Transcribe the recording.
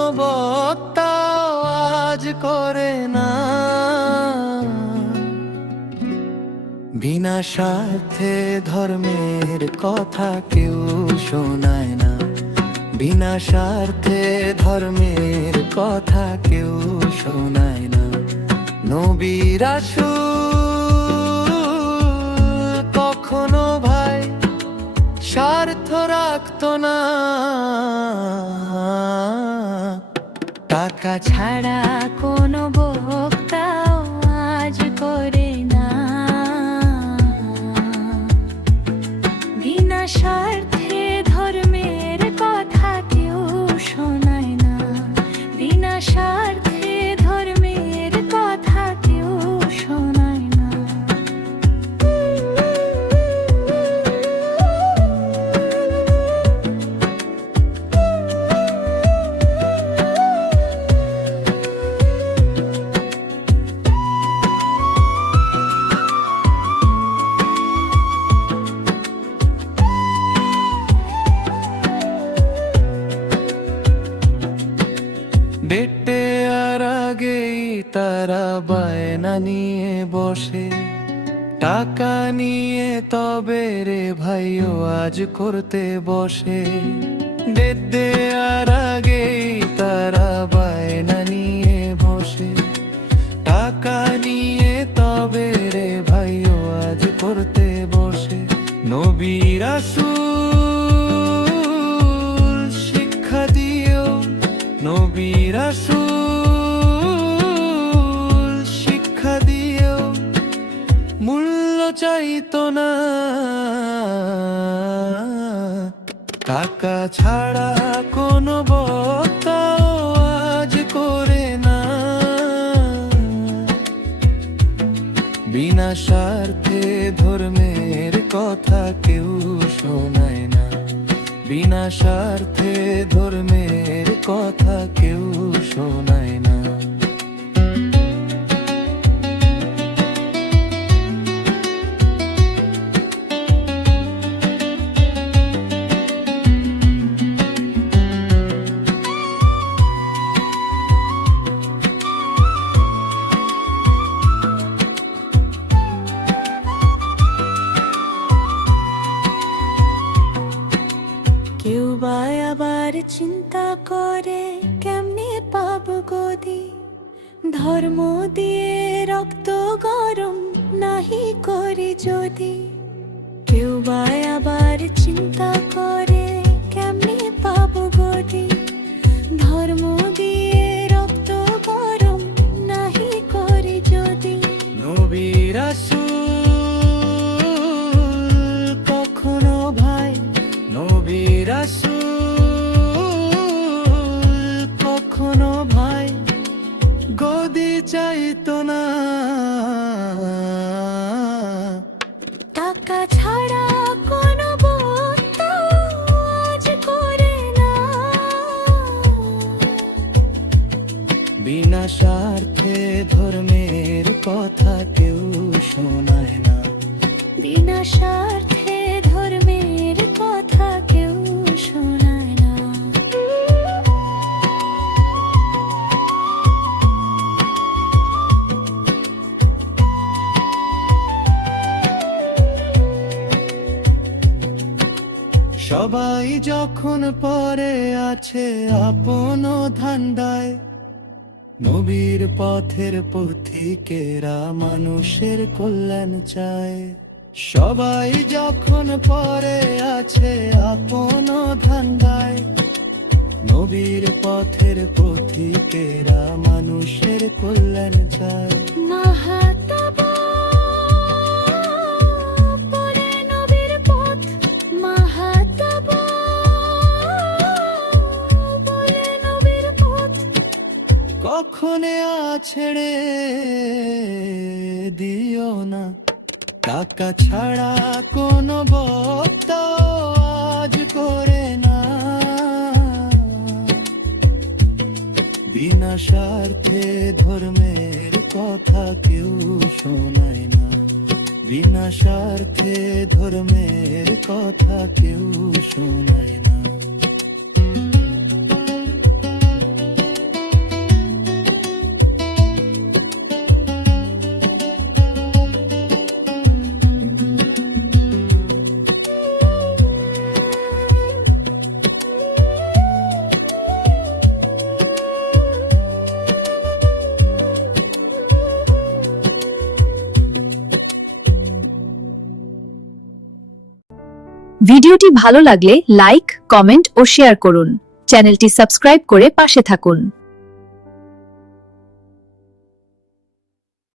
কোনো বক্তাও আজ করে না। বিনা স্বার্থে ধর্মের কথা কেউ শোনায় না। বিনা স্বার্থে ধর্মের কথা কেউ শোনায় না। নবী রাসূল কখনো ভাই স্বার্থ রাখতো না। টাকা ছাড়া কোনো বক্তাও আজ করে না। বিনা স্বার্থে ধর্মের কথা কেউ শোনায় না। বিনা স্বার্থে ধর্মের কথা কেউ শোনায় না। ডেটে আর আগেই তারা বায়না নিয়ে বসে। টাকা নিয়ে তবে রে ভাইও আজ করতে বসে। ডেটে আর আগেই তারা বায়না নিয়ে বসে। টাকা নিয়ে তবে রে ভাইও আজ করতে বসে। নবী রাসূল শিক্ষা দিও। নবী রাসূল শিক্ষা দিও, মূল্য চাইতো না। টাকা ছাড়া কোনো বক্তাও আজ করে না। বিনা স্বার্থে ধর্মের কথা কেউ শোনায় না। বিনা স্বার্থে ধর্মের কথা কেউ শোনায় না। কেউ বা আবার চিন্তা করে কেমনে পাবো গদি। ধর্ম দিয়ে রক্ত গরম নাহি করি যদি। কেউ বা আবার চিন্তা করে কেমনে পাবো গদি। ধর্ম দিয়ে রক্ত গরম নাহি করি যদি। নবী রাসূল কখনো ভাই, নবী রাসূল কখনো ভাই গদি চাইতো না। টাকা ছাড়া কোনো বক্তাও আজ করে না। বিনা স্বার্থে ধর্মের কথা কেউ শোনায় না। বিনা স্বার্থে ধর্মের কথা কেউ শোনায় না। সবাই যখন পরে আছে আপন ধান্দায়। নবীর পথের পথিকেরা মানুষের কল্যাণ চায়। সবাই যখন পরে আছে আপন ধান্দায়। নবীর পথের পথিকেরা মানুষের কল্যাণ চায়। মাহাতাবা পড়ে নবীর পথ। মাহাতাবা বলে নবীর পথ। কখনো ছেড়ে দিও না। টাকা ছাড়া কোনো বক্তাও আজ করে না। বিনা স্বার্থে ধর্মের কথা কেউ শোনায় না। বিনা স্বার্থে ধর্মের কথা কেউ শোনায় না। ভিডিওটি ভালো লাগলে লাইক, কমেন্ট ও শেয়ার করুন। চ্যানেলটি সাবস্ক্রাইব করে পাশে থাকুন।